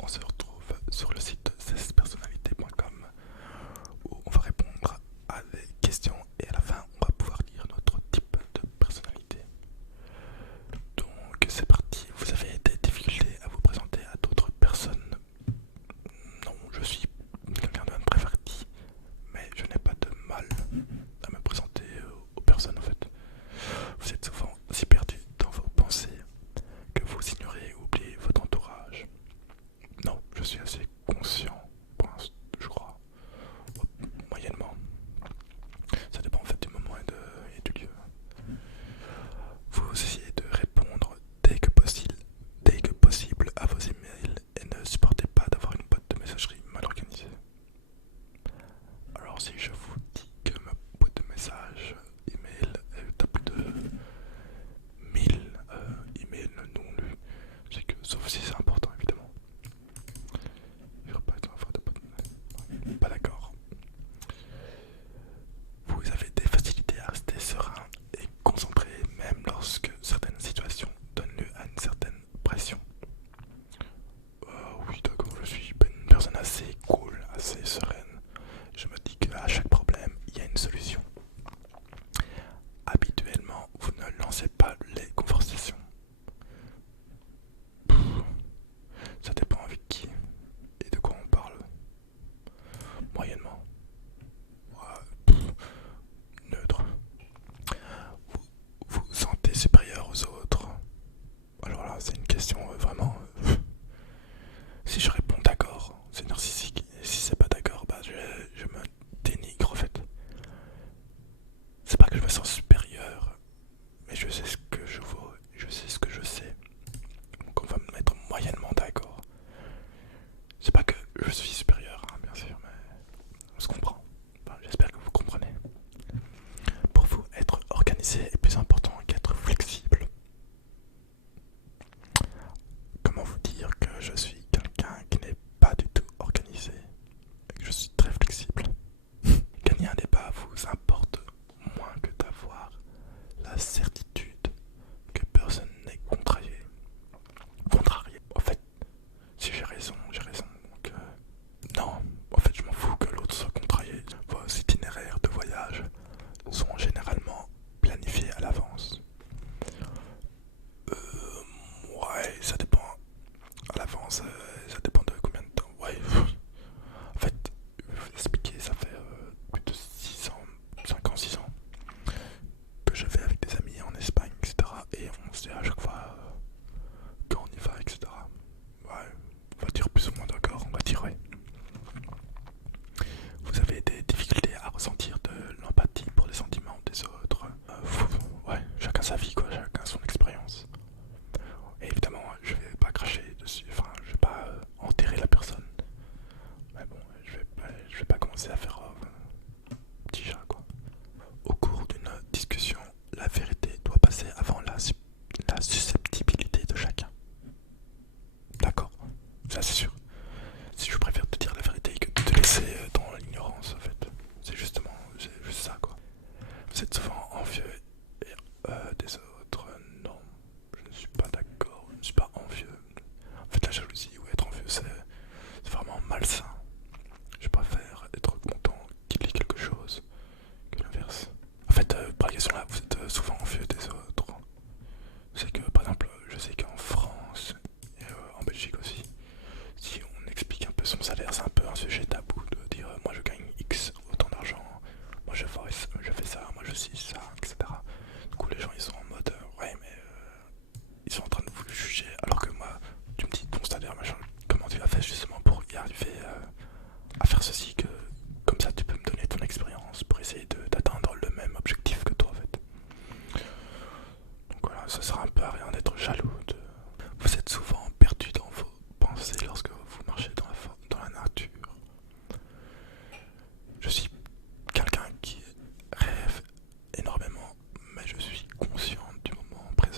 On se retrouve sur le site cespersonnalité.com où on va répondre à des questions et à la fin on va pouvoir lire notre type de personnalité. Donc c'est parti, vous avez des difficultés à vous présenter à d'autres personnes? Non, je suis quelqu'un d'introverti, mais je n'ai pas de mal à me présenter aux personnes en fait. Vous êtes souvent si perdu dans vos pensées que vous ignorez ou oubliez votre entourage. Non, je suis assez conscient, je crois, moyennement. Ça dépend en fait du moment et du lieu. Vous essayez de répondre dès que possible à vos emails et ne supportez pas d'avoir une boîte de messagerie mal organisée. Alors si je vous dis que ma boîte de messages email est à plus de 1000 emails non lus, c'est que, sauf si c'est important évidemment, il ne faut pas être un de pas d'accord. Vous avez des facilités à rester serein et concentré même lorsque certaines situations donnent lieu à une certaine pression. Oui d'accord, je suis une personne assez cool, assez sereine. Je me dis qu'à chaque problème, il y a une solution. Habituellement, vous ne lancez pas les conversations. Ça dépend avec qui et de quoi on parle. Moyennement. Ouais, neutre. Vous vous sentez supérieur aux autres? Alors là, c'est une question vraiment. Si je réponds d'accord, c'est narcissique. Et si c'est pas d'accord, bah je me dénigre en fait. C'est pas que je me sens supérieur, mais je sais ce que je vaux, je sais ce que je sais. Donc on va me mettre moyennement d'accord. C'est pas que je suis supérieur, hein, bien sûr, mais on se comprend. Enfin, j'espère que vous comprenez. Pour vous, être organisé est plus important qu'être flexible. Comment vous dire que je suis quelqu'un qui n'est pas du tout organisé et que je suis très flexible? Gagner un débat vous importe moins que d'avoir la certitude que personne n'est contrarié. En fait, si j'ai raison, j'ai raison. Donc, non, en fait, je m'en fous que l'autre soit contrarié. Vos itinéraires de voyage sont généralement planifiés à l'avance. Ouais, ça dépend. À l'avance, ça dépend de combien de temps. Ouais, en fait, je vais vous expliquer, ça fait plus de 6 ans, 5 ans, 6 ans que je vais avec des amis en Espagne, etc. Et on se dit à chaque fois quand on y va, etc. Ouais, on va dire plus ou moins d'accord, on va dire ouais. Vous avez des difficultés à ressentir de l'empathie pour les sentiments des autres. Ouais, chacun sa vie, quoi, chacun son expérience. Et évidemment, je vais pas cracher dessus, enfin, je vais pas enterrer la personne. Mais bon, je vais pas commencer à faire petit chat, quoi. Au cours d'une discussion, la vérité doit passer avant la susceptibilité de chacun. D'accord, ça c'est sûr. Si je préfère te dire la vérité que de te laisser dans l'ignorance, en fait. C'est juste ça, quoi. Vous êtes souvent envieux des autres. Non, je ne suis pas d'accord, je ne suis pas envieux. En fait, la jalousie ou être envieux, c'est vraiment malsain. Je préfère être content qu'il y ait quelque chose que l'inverse. En fait, par la question là, vous êtes souvent envieux des autres. C'est que, par exemple, je sais qu'en France et en Belgique aussi, si on explique un peu son salaire, c'est un peu un sujet tabou de dire moi je gagne X, autant d'argent, moi je fais ça, moi je suis ça, etc. Du coup, les gens ils sont en mode ouais, mais ils sont en train de vous juger, alors que moi, tu me dis ton salaire, machin, comment tu as fait justement pour y arriver à faire ceci, que comme ça tu peux me donner ton expérience pour essayer d'atteindre le même objectif que toi en fait. Donc voilà, ça sert un peu à rien d'être jaloux. Vous êtes souvent perdu dans vos pensées lorsque vous marchez dans la nature. Je suis quelqu'un qui rêve énormément, mais je suis conscient du moment présent.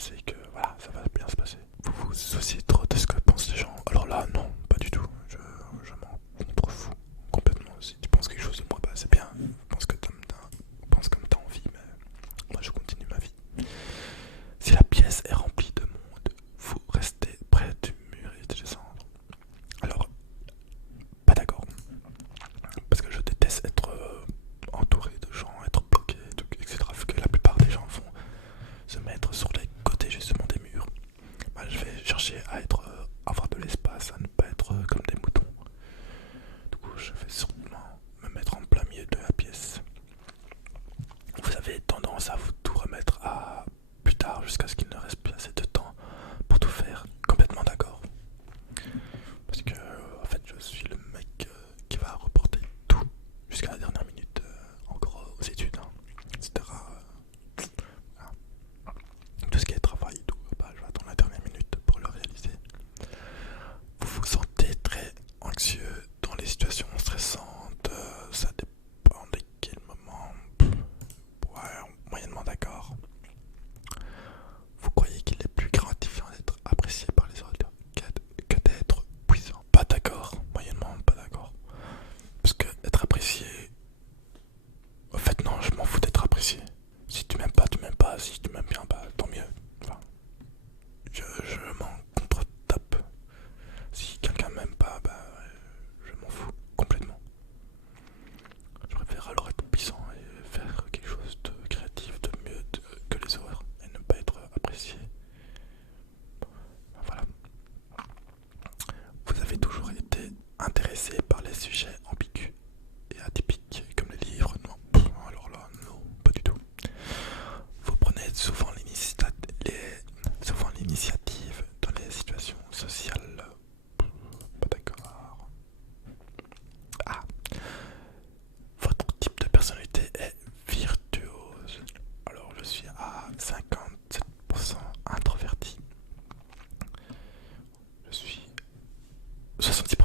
sais que voilà, ça va bien se passer. Vous vous souciez trop de ce que pensent les gens? Alors là, non, pas du tout. Je m'en contrefous complètement. Si tu penses quelque chose de moi, bah c'est bien. Pense comme t'as envie, mais moi je continue ma vie. Si la pièce est remplie de monde, vous restez près du mur et descendre. Alors, pas d'accord. Parce que je déteste être entouré de gens, être bloqué, etc. Vu que la plupart des gens vont se mettre sur les côtés justement des murs. Bah, je vais chercher à être, avoir de l'espace, à ne pas être comme des moutons. Du coup, je vais sûrement me mettre en plein milieu de la pièce. Vous avez tendance à vous tout remettre à plus tard jusqu'à ce qu'il ne reste plus assez de temps pour tout faire. Complètement d'accord. Parce que en fait je suis le mec qui va reporter tout jusqu'à la dernière minute, encore aux études, hein, etc. Voilà. Tout ce qui est travail et tout, bah, je vais attendre la dernière minute pour le réaliser. Vous vous sentez très anxieux dans les situations stressantes, ça dépend de quel moment. Ouais, moyennement d'accord. Vous croyez qu'il est plus gratifiant d'être apprécié par les autres que d'être puissant? Pas d'accord, moyennement pas d'accord. Parce que être apprécié, en fait non, je m'en fous d'être apprécié. Si tu m'aimes pas, tu m'aimes pas. Si tu m'aimes bien, bah tant mieux. Enfin, je m'en contre-tape. Si quelqu'un m'aime pas, bah je m'en fous complètement. Je préfère alors être puissant et faire quelque chose de créatif, de mieux que les autres et ne pas être apprécié. Voilà. Vous avez toujours été intéressé par les sujets ambigus et atypiques comme les livres? Non. Alors là, non, pas du tout. Vous prenez souvent l'initiative dans les situations sociales? Pas d'accord. Ah, votre type de personnalité est virtuose. Alors je suis à 57% introverti. Je suis 70%